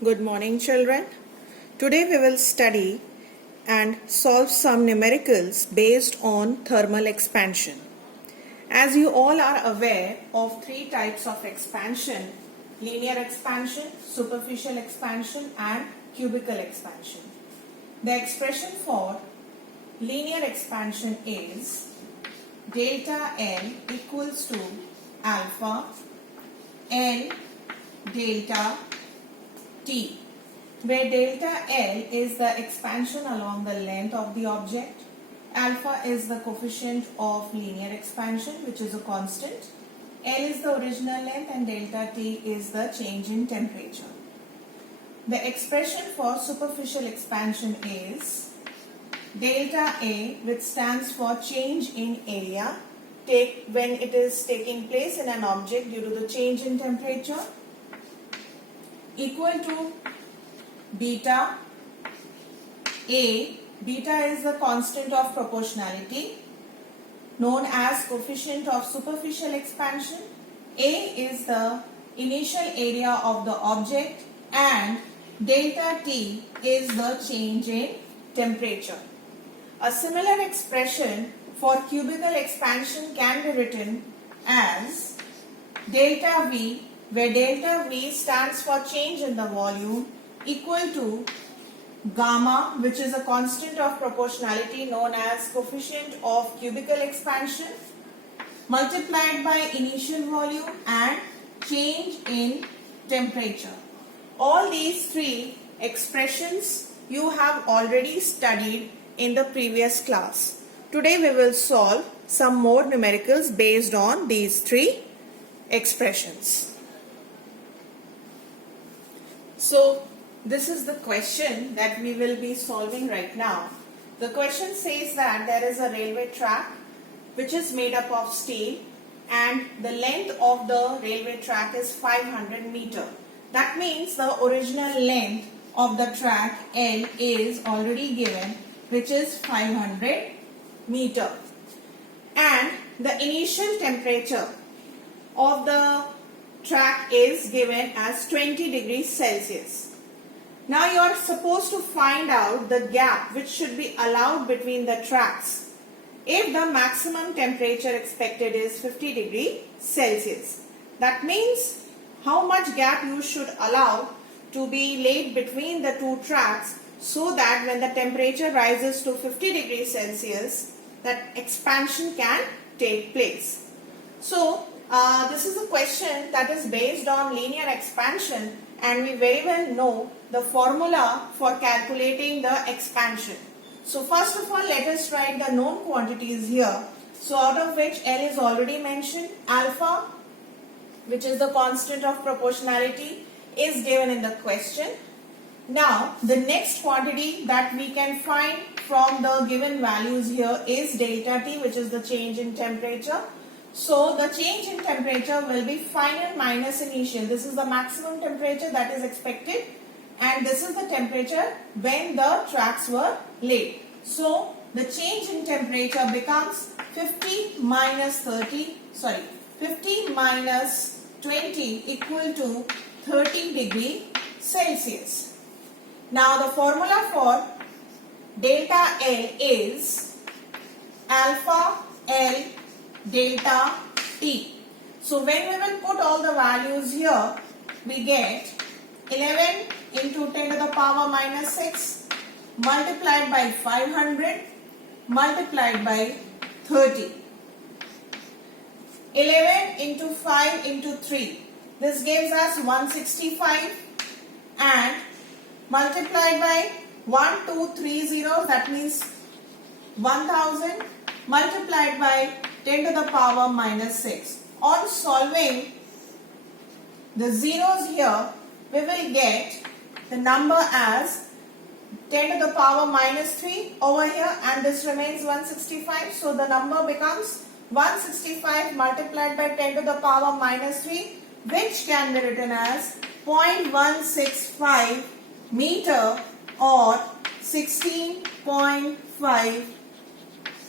Good morning, children. Today we will study and solve some numericals based on thermal expansion. As you all are aware of three types of expansion: linear expansion, superficial expansion and cubical expansion. The expression for linear expansion is delta L equals to alpha L delta T, where delta L is the expansion along the length of the object, alpha is the coefficient of linear expansion, which is a constant, L is the original length and delta T is the change in temperature. The expression for superficial expansion is delta A, which stands for change in area when it is taking place in an object due to the change in temperature, equal to beta A. Beta is the constant of proportionality known as coefficient of superficial expansion. A is the initial area of the object and delta T is the change in temperature. A similar expression for cubical expansion can be written as delta V, where delta V stands for change in the volume, equal to gamma, which is a constant of proportionality known as coefficient of cubical expansion, multiplied by initial volume and change in temperature. All these three expressions you have already studied in the previous class. Today we will solve some more numericals based on these three expressions. So this is the question that we will be solving right now. The question says that there is a railway track which is made up of steel and the length of the railway track is 500 meter. That means the original length of the track L is already given, which is 500 meter. And the initial temperature of the track is given as 20 degrees Celsius. Now you are supposed to find out the gap which should be allowed between the tracks if the maximum temperature expected is 50 degrees Celsius. That means how much gap you should allow to be laid between the two tracks so that when the temperature rises to 50 degrees Celsius, that expansion can take place. So this is a question that is based on linear expansion and we very well know the formula for calculating the expansion. So first of all, let us write the known quantities here. So out of which L is already mentioned, alpha, which is the constant of proportionality, is given in the question. Now the next quantity that we can find from the given values here is delta T, which is the change in temperature. So the change in temperature will be final minus initial. This is the maximum temperature that is expected and this is the temperature when the tracks were laid. So the change in temperature becomes 50 minus 20 equal to 30 degrees Celsius. Now the formula for delta L is alpha L delta T. So when we will put all the values here, we get 11 into 10 to the power minus 6 multiplied by 500 multiplied by 30. 11 into 5 into 3. This gives us 165 and multiplied by 1230, that means 1000 multiplied by 10 to the power minus 6. On solving the zeros here, we will get the number as 10 to the power minus 3 over here and this remains 165. So the number becomes 165 multiplied by 10 to the power minus 3, which can be written as 0.165 meter or 16.5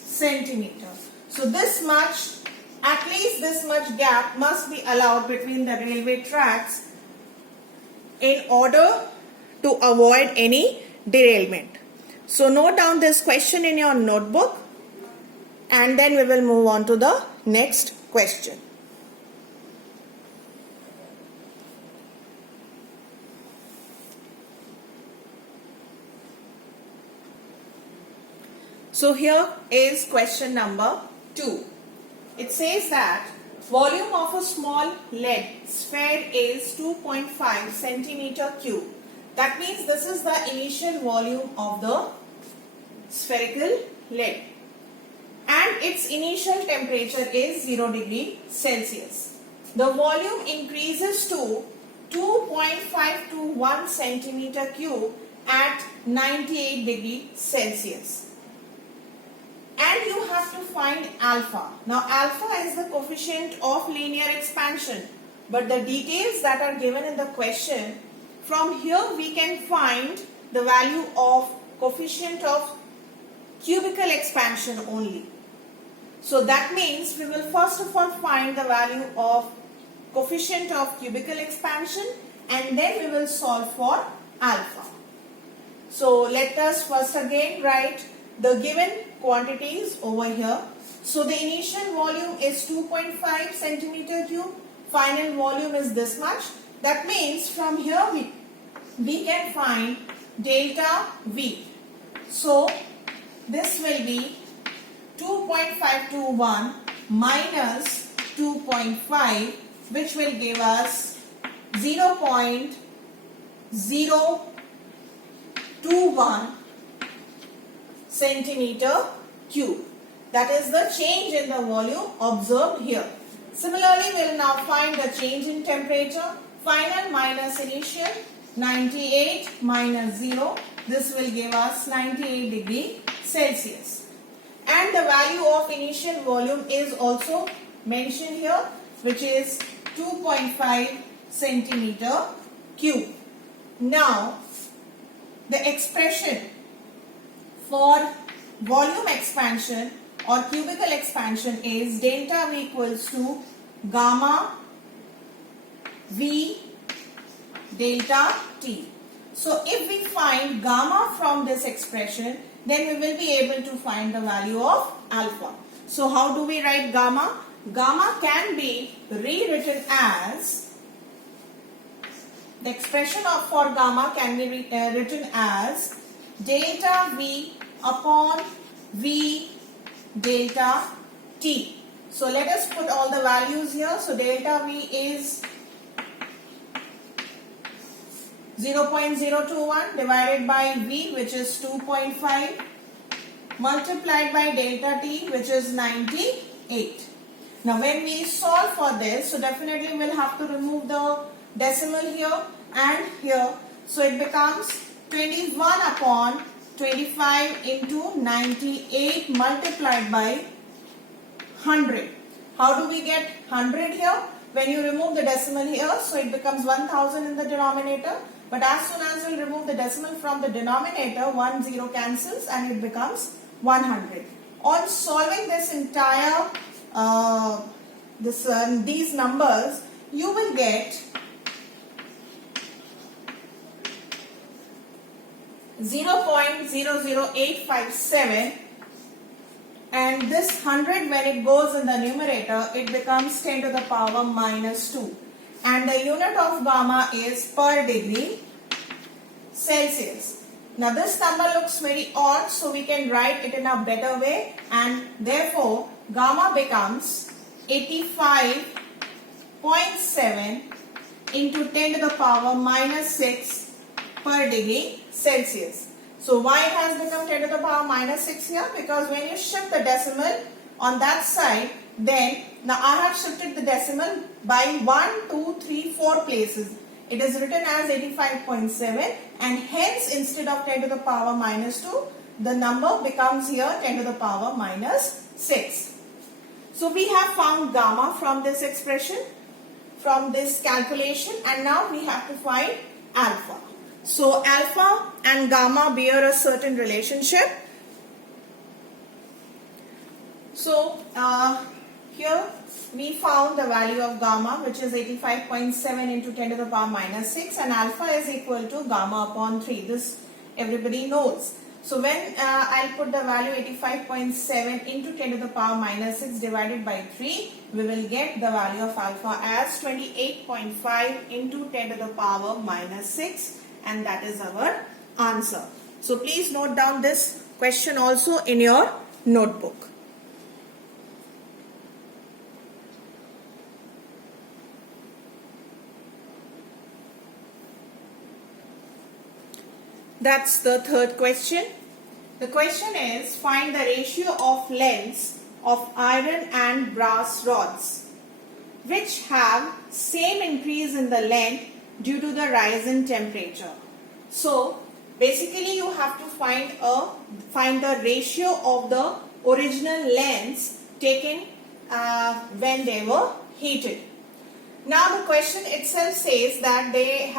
centimeter. So this much, at least this much gap must be allowed between the railway tracks in order to avoid any derailment. So note down this question in your notebook and then we will move on to the next question. So here is question number 2. It says that volume of a small lead sphere is 2.5 centimeter cube. That means this is the initial volume of the spherical lead. And its initial temperature is 0 degree Celsius. The volume increases to 2.521 centimeter cube at 98 degree Celsius. And you have to find alpha. Now alpha is the coefficient of linear expansion. But the details that are given in the question, from here we can find the value of coefficient of cubical expansion only. So that means we will first of all find the value of coefficient of cubical expansion and then we will solve for alpha. So let us first again write the given quantities over here. So the initial volume is 2.5 centimeter cube. Final volume is this much. That means from here we can find delta V. So this will be 2.521 minus 2.5, which will give us 0.021 centimeter cube. That is the change in the volume observed here. Similarly, we will now find the change in temperature. Final minus initial, 98 minus 0. This will give us 98 degree Celsius. And the value of initial volume is also mentioned here, which is 2.5 centimeter cube. Now, the expression for volume expansion or cubical expansion is delta V equals to gamma V delta T. So if we find gamma from this expression, then we will be able to find the value of alpha. So how do we write gamma? Gamma can be rewritten as, the expression for gamma can be written as delta V upon V delta T. So let us put all the values here. So delta V is 0.021 divided by V, which is 2.5, multiplied by delta T, which is 98. Now when we solve for this, so definitely we'll have to remove the decimal here and here. So it becomes 21 upon 25 into 98 multiplied by 100. How do we get 100 here? When you remove the decimal here, so it becomes 1000 in the denominator. But as soon as you remove the decimal from the denominator, 1 0 cancels and it becomes 100. On solving this entire these numbers, you will get 0.00857, and this 100, when it goes in the numerator, it becomes 10 to the power minus 2. And the unit of gamma is per degree Celsius. Now this number looks very odd, so we can write it in a better way, and therefore gamma becomes 85.7 into 10 to the power minus 6 per degree Celsius. So why it has become 10 to the power minus 6 here? Because when you shift the decimal on that side, then now I have shifted the decimal by 1, 2, 3, 4 places. It is written as 85.7, and hence instead of 10 to the power minus 2, the number becomes here 10 to the power minus 6. So we have found gamma from this expression, from this calculation, and now we have to find alpha. So alpha and gamma bear a certain relationship. So here we found the value of gamma, which is 85.7 into 10 to the power minus 6, and alpha is equal to gamma upon 3. This everybody knows. So when I'll put the value 85.7 into 10 to the power minus 6 divided by 3, we will get the value of alpha as 28.5 into 10 to the power minus 6, and that is our answer. So please note down this question also in your notebook. That's the third question. The question is, find the ratio of lengths of iron and brass rods which have same increase in the length due to the rise in temperature. So basically you have to find the ratio of the original lengths taken when they were heated. Now the question itself says that they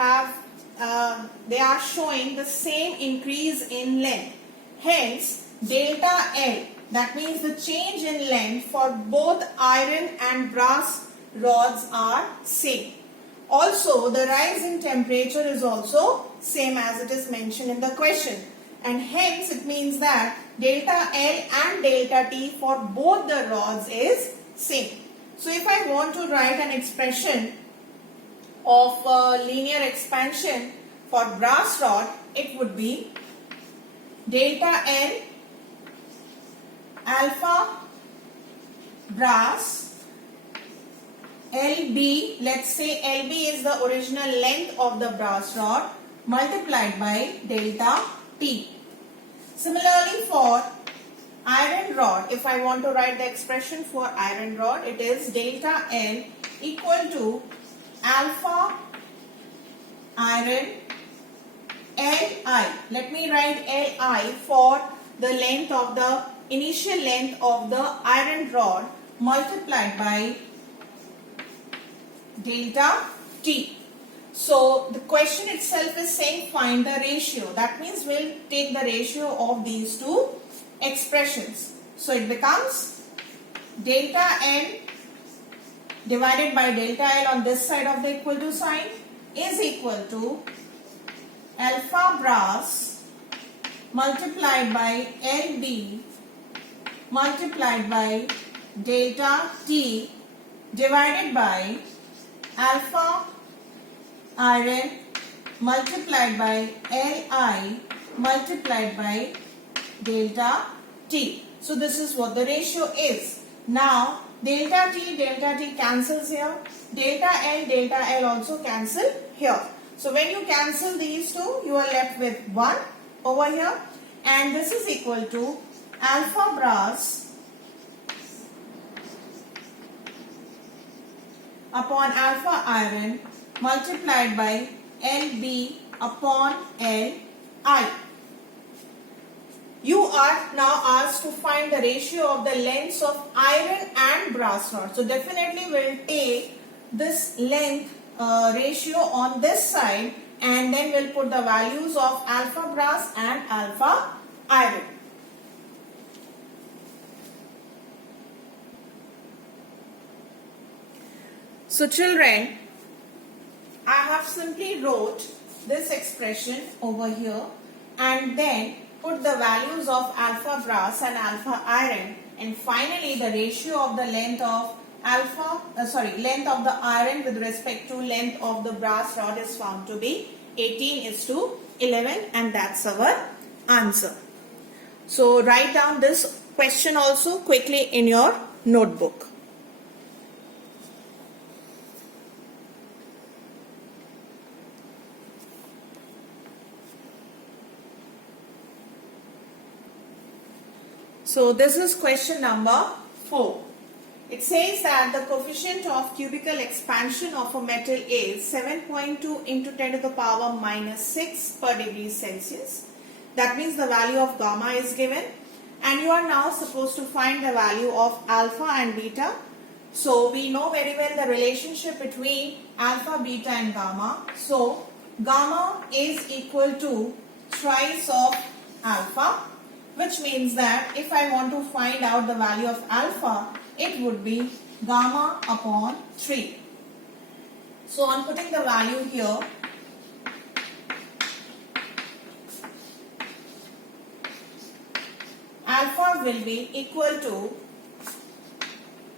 are showing the same increase in length. Hence, delta L, that means the change in length for both iron and brass rods are same. Also, the rise in temperature is also same as it is mentioned in the question. And hence, it means that delta L and delta T for both the rods is same. So, if I want to write an expression of linear expansion for brass rod, it would be delta L alpha brass LB, let's say LB is the original length of the brass rod, multiplied by delta T. Similarly for iron rod, if I want to write the expression for iron rod, it is delta L equal to alpha iron Li. Let me write Li for the length of the initial length of the iron rod multiplied by delta T. So the question itself is saying find the ratio. That means we'll take the ratio of these two expressions. So it becomes delta N divided by delta L on this side of the equal to sign is equal to alpha brass multiplied by LB multiplied by delta T divided by alpha iron multiplied by Li multiplied by delta T. So this is what the ratio is. Now delta T cancels here. Delta L also cancel here. So when you cancel these two, you are left with 1 over here, and this is equal to alpha brass upon alpha iron multiplied by LB upon Li. You are now asked to find the ratio of the lengths of iron and brass rod. So definitely we'll take this length ratio on this side, and then we'll put the values of alpha brass and alpha iron. So children, I have simply wrote this expression over here and then put the values of alpha brass and alpha iron, and finally the ratio of the length of length of the iron with respect to length of the brass rod is found to be 18:11, and that's our answer. So write down this question also quickly in your notebook. So this is question number 4. It says that the coefficient of cubical expansion of a metal is 7.2 into 10 to the power minus 6 per degree Celsius. That means the value of gamma is given, and you are now supposed to find the value of alpha and beta. So we know very well the relationship between alpha, beta and gamma. So gamma is equal to thrice of alpha, which means that if I want to find out the value of alpha, it would be gamma upon 3. So on putting the value here, alpha will be equal to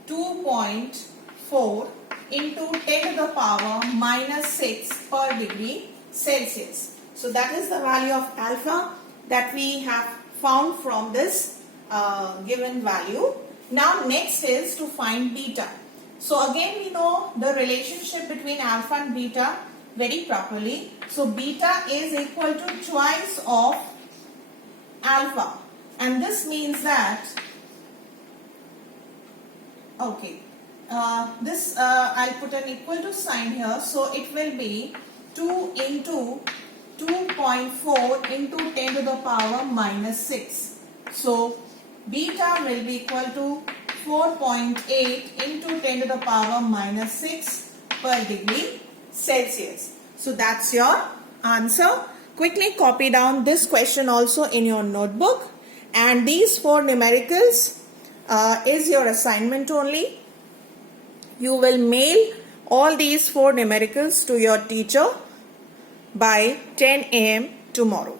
2.4 into 10 to the power minus 6 per degree Celsius. So that is the value of alpha that we have found from this given value. Now next is to find beta. So again we know the relationship between alpha and beta very properly. So beta is equal to twice of alpha, and this means that I'll put an equal to sign here, so it will be 2 into 2.4 into 10 to the power minus 6. So beta will be equal to 4.8 into 10 to the power minus 6 per degree Celsius. So that's your answer. Quickly copy down this question also in your notebook, and these 4 numericals is your assignment only. You will mail all these 4 numericals to your teacher by 10 a.m. tomorrow.